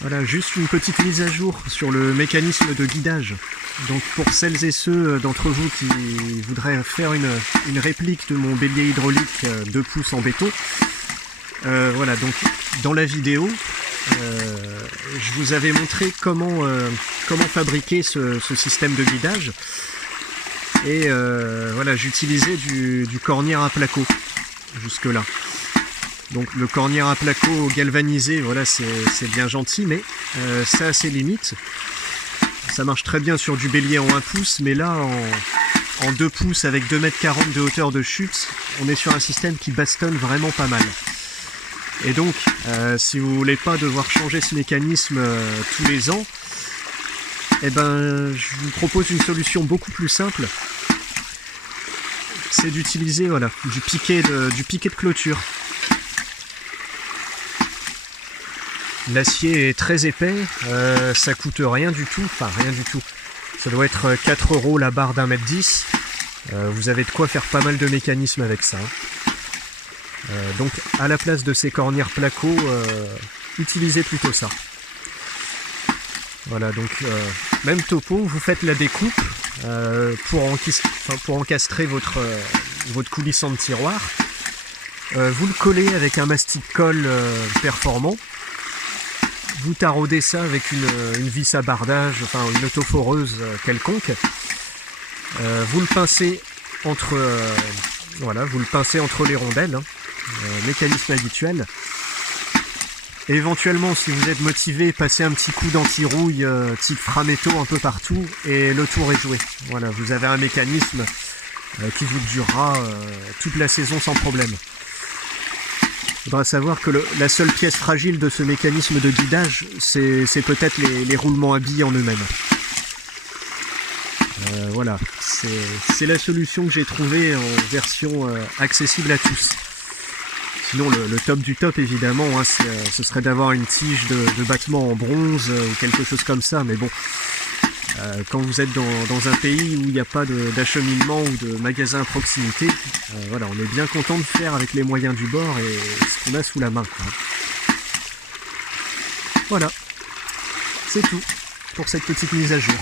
Voilà, juste une petite mise à jour sur le mécanisme de guidage. Donc pour celles et ceux d'entre vous qui voudraient faire une réplique de mon bélier hydraulique 2 pouces en béton, voilà, donc dans la vidéo, je vous avais montré comment fabriquer ce système de guidage. Et voilà, j'utilisais du cornière à placo jusque là. Donc le cornière à placo galvanisé, voilà, c'est bien gentil, mais ça a ses limites. Ça marche très bien sur du bélier en 1 pouce, mais là en 2 pouces avec 2,40 m de hauteur de chute, on est sur un système qui bastonne vraiment pas mal. Et donc, si vous voulez pas devoir changer ce mécanisme tous les ans, eh ben, je vous propose une solution beaucoup plus simple. C'est d'utiliser, voilà, du piquet de clôture. L'acier est très épais, ça coûte rien du tout, enfin rien du tout. Ça doit être 4 € la barre d'1,10 m. Vous avez de quoi faire pas mal de mécanismes avec ça. Donc à la place de ces cornières placo, utilisez plutôt ça. Voilà, donc même topo, vous faites la découpe pour encastrer votre coulissant de tiroir. Vous le collez avec un mastic-colle performant. Vous taraudez ça avec une vis à bardage, enfin une autoforeuse quelconque. Vous le pincez entre les rondelles, hein, mécanisme habituel. Et éventuellement, si vous êtes motivé, passez un petit coup d'anti-rouille type Frametto un peu partout et le tour est joué. Voilà, vous avez un mécanisme qui vous durera toute la saison sans problème. Il faudra savoir que la seule pièce fragile de ce mécanisme de guidage, c'est peut-être les roulements à billes en eux-mêmes. Voilà, c'est la solution que j'ai trouvée en version accessible à tous. Sinon, le top du top, évidemment, hein, ce serait d'avoir une tige de battement en bronze ou quelque chose comme ça, mais bon, quand vous êtes dans un pays où il n'y a pas d'acheminement ou de magasin à proximité, voilà, on est bien content de faire avec les moyens du bord et ce qu'on a sous la main, quoi. Voilà, c'est tout pour cette petite mise à jour.